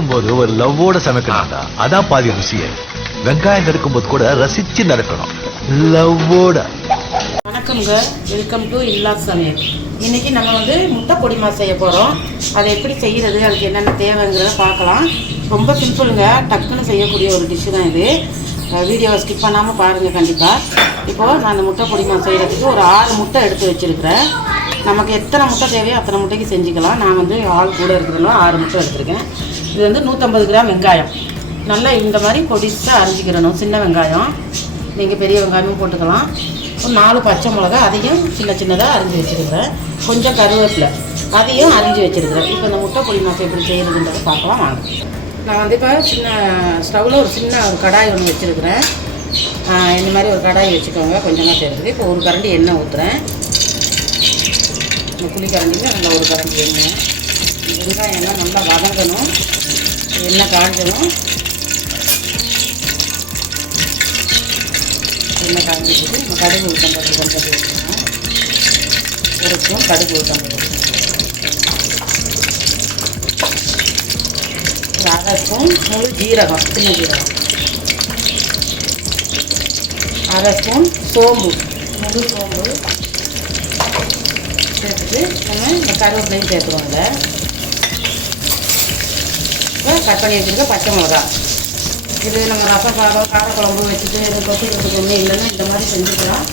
சமைக்கும் போது ஒரு லவ்வோட சமைக்கணும்டா. அதான் பாதி ருசியே வெங்காயம் நறுக்கும் போது கூட ரசிச்சு நறுக்கணும் லவ்வோட. வணக்கம்ங்க வெல்கம் டு இல்லா சமையல். இன்னைக்கு நம்ம வந்து முட்டை பொடிமா செய்ய போகிறோம் அதை எப்படி செய்கிறது அதுக்கு என்னென்ன தேவைங்கிறத பார்க்கலாம். ரொம்ப சிம்பிளுங்க. டக்குன்னு செய்யக்கூடிய ஒரு டிஷ்ஷு தான் இது. வீடியோவை ஸ்கிப் பண்ணாமல் பாருங்கள் கண்டிப்பாக இப்போது நான் அந்த முட்டை பொடிமா செய்கிறதுக்கு ஒரு ஆறு முட்டை எடுத்து வச்சுருக்கிறேன். நமக்கு எத்தனை முட்டை தேவையோ அத்தனை முட்டைக்கு செஞ்சுக்கலாம். நான் வந்து ஆள் கூட இருக்கிறதுனால ஆறு முட்டை எடுத்திருக்கேன். இது வந்து நூற்றம்பது கிராம் வெங்காயம். நல்லா இந்த மாதிரி பொடிசாக அரிஞ்சிக்கிறணும். சின்ன வெங்காயம். நீங்கள் பெரிய வெங்காயமும் போட்டுக்கலாம். ஒரு நாலு பச்சை மிளகா அதையும் சின்ன சின்னதாக அரிஞ்சு வச்சுருக்கிறேன். கொஞ்சம் கருவேப்பிலை. அதையும் அரிஞ்சு வச்சுருக்கிறேன். இப்போ இந்த முட்டை பொடி மாசம் எப்படி செய்கிறதுன்றதை பார்க்கலாம். வாங்க நான் வந்து இப்போ சின்ன ஸ்டவ்வில் ஒரு சின்ன ஒரு கடாய் ஒன்று வச்சுருக்கிறேன். இந்த மாதிரி ஒரு கடாய் வச்சுக்கோங்க. கொஞ்சமாக செய்கிறதுக்கு இப்போ ஒரு கரண்டி எண்ணெய் ஊற்றுறேன் இந்த புளி கரண்டியில் நல்லா ஒரு கரண்டி எண்ணெய். வெங்காயம்லாம் நல்லா வதங்கணும். எண்ணெய் காய்ச்சணும் எண்ணெய் காய்ஞ்சிட்டு நம்ம கடுகு ஊட்டம் போட்டு கொஞ்சம் போட்டுக்கணும் ஒரு ஸ்பூன் கடுகு ஊட்டம் போட்டு. அரை ஸ்பூன் முழு ஜீரகம் சின்ன ஜீரகம். அரை ஸ்பூன் சோம்பு முழு சோம்பு. சேர்த்துட்டு நம்ம இந்த கருவேப்பிலையும் சேர்த்துருவோம் இப்போ கட் பண்ணி வச்சுருக்க பச்சை மிளகா. இது நம்ம ரசம் சாதம் காரக்குழம்பு வச்சுட்டு இது தொட்டுக்கிறதுக்கு ஒன்றும் இல்லைன்னா இந்த மாதிரி செஞ்சுக்கலாம்.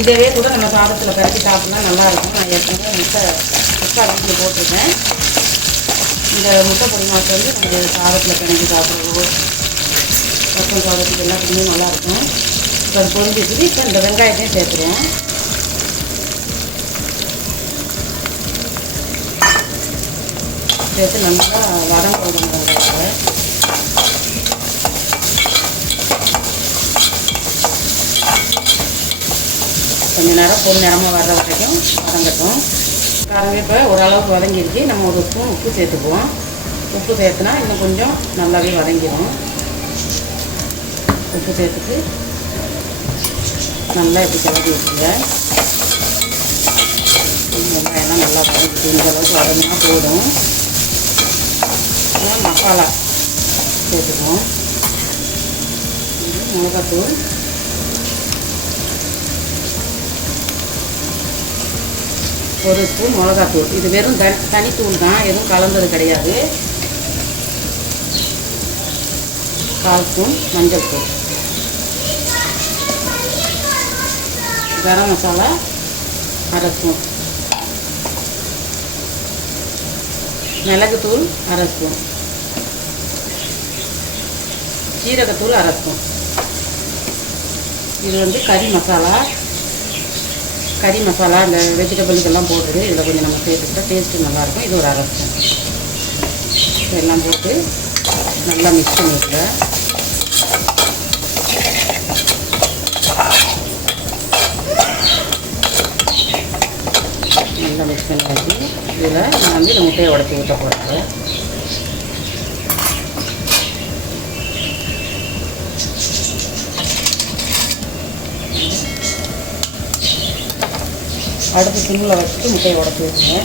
இதவே கூட நம்ம சாதத்தில் கரைச்சி சாப்பிட்னா நல்லாயிருக்கும் நான் ஏற்கனவே முட்டை முட்டை வீட்டில் போட்டிருக்கேன். இந்த முட்டை பொடி வந்து நம்ம சாதத்தில் பிணைஞ்சு சாப்பிட்றதோ ரசம் சாதத்துக்கு எல்லாத்துக்குமே நல்லாயிருக்கும் இப்போ பொரிஞ்சிட்டு இப்போ இந்த வெங்காயத்தையும் சேர்த்துருவோம். சேர்த்து நல்லா வதங்க விடணும் கொஞ்சம் கொஞ்ச நேரம் பொன் நேரமாக வர்ற வரைக்கும் வதங்கட்டும் காரங்க இப்போ ஓரளவுக்கு வதங்கிடுச்சு நம்ம ஒரு ஸ்பூன் உப்பு சேர்த்துக்குவோம். உப்பு சேர்த்துனா இன்னும் கொஞ்சம் நல்லாவே வதங்கிடும். உப்பு சேர்த்துட்டு நல்லா இப்படி கிளப்பி வச்சுங்க வெங்காயம்லாம் நல்லா வதங்கிட்டு இந்த அளவுக்கு வதங்கினா போதும். அப்புறம் மசாலா சேர்த்துக்குவோம் மிளகாத்தூள் ஒரு ஸ்பூன் மிளகாத்தூள் இது வெறும் தனி தனித்தூள் தான் எதுவும் கலந்தது கிடையாது. கால் ஸ்பூன் மஞ்சள் தூள். கரம் மசாலா அரை ஸ்பூன். மிளகுத்தூள் அரை ஸ்பூன். சீரகத்தூள் அரை ஸ்பூன். இது வந்து கறி மசாலா. கறி மசாலா இந்த வெஜிடபிள் இதெல்லாம் போட்டு இதில் கொஞ்சம் நம்ம சேர்த்துக்கிட்டால் டேஸ்ட்டு நல்லாயிருக்கும். இது ஒரு அரை ஸ்பூன். இதெல்லாம் போட்டு நல்லா மிக்ஸ் பண்ணிவிட்டுறேன் நல்லா மிக்ஸ் பண்ணியாச்சு இதில் நான் வந்து இந்த முட்டையை உடச்சி ஊற்ற போகிறேன் அடுப்பு சிம்மில் வச்சுட்டு முட்டையை உடச்சி ஊற்றுங்க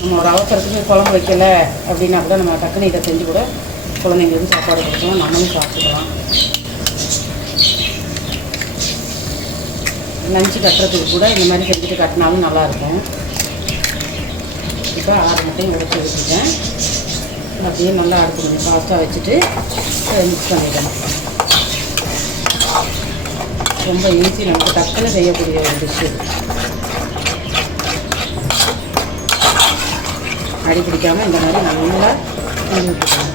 நம்மளோட ஒரு அவசரத்துக்கு குழம்பு வைக்கல அப்படின்னா கூட நம்ம டக்குனு இதை செஞ்சு கூட குழந்தைங்களுக்கு சாப்பாடு கொடுக்கலாம் நம்மளும் சாப்பிட்டுக்கலாம். லஞ்சு கட்டுறதுக்கு கூட இந்த மாதிரி செஞ்சுட்டு கட்டினாலும் நல்லாயிருக்கும். இப்போ ஆறு முட்டையும் உடச்சி வச்சுட்டேன் அப்படியே நல்லா அடுப்பு கொஞ்சம் ஃபாஸ்ட்டாக வச்சுட்டு மிக்ஸ் பண்ணிடணும் ரொம்ப ஈஸி நமக்கு டக்குன்னு செய்யக்கூடிய ஒரு டிஷ்ஷு அடி பிடிக்காமல் இந்த மாதிரி நல்லா கிண்டி விட்டுக்கணும்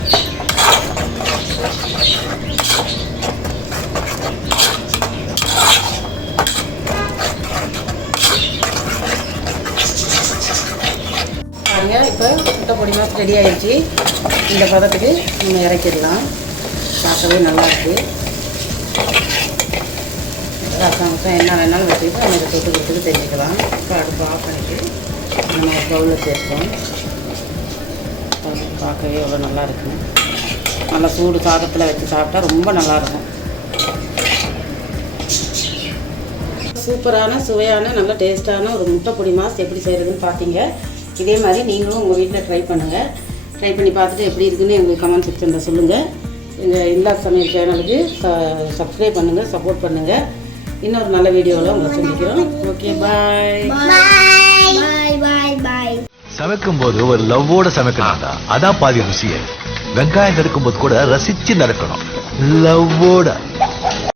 இப்போ முட்டை பொடி மாதிரி ரெடி ஆயிடுச்சு. இந்த பதத்துக்கு நம்ம இறக்கிடலாம். பார்க்கவே நல்லா இருக்கு. ரசம் ரசம் என்ன வேணாலும் வச்சுக்கிட்டு நம்ம இதை தொட்டு கொடுத்துட்டு தெரிஞ்சுக்கலாம். இப்போ அடுப்பு ஆஃப் பண்ணிட்டு நம்ம பவுலில் சேர்ப்போம். பார்க்கவே எவ்வளோ நல்லா இருக்குங்க நல்லா சூடு சாதத்தில் வச்சு சாப்பிட்டா ரொம்ப நல்லாயிருக்கும். சூப்பரான சுவையான நல்ல டேஸ்ட்டான ஒரு முட்டை பொடி மாஸ் எப்படி செய்கிறதுன்னு பார்த்தீங்க. இதே மாதிரி நீங்களும் உங்கள் வீட்டில் ட்ரை பண்ணுங்கள் ட்ரை பண்ணி பார்த்துட்டு எப்படி இருக்குன்னு எங்களுக்கு கமெண்ட் செக்ஷனில் சொல்லுங்கள் இந்த இல்லா சமையல் சேனலுக்கு ச சப்ஸ்கிரைப் பண்ணுங்கள் சப்போர்ட் பண்ணுங்கள் இன்னொரு நல்ல வீடியோவில் உங்களை சந்திக்கிறோம். ஓகே பாய் சமைக்கும் போது ஒரு லவ்வோட சமைக்கணும்டா. அதான் பாதி ருசியே. வெங்காயம் நறுக்கும் போது கூட ரசிச்சு நறுக்கணும். லவ்வோட.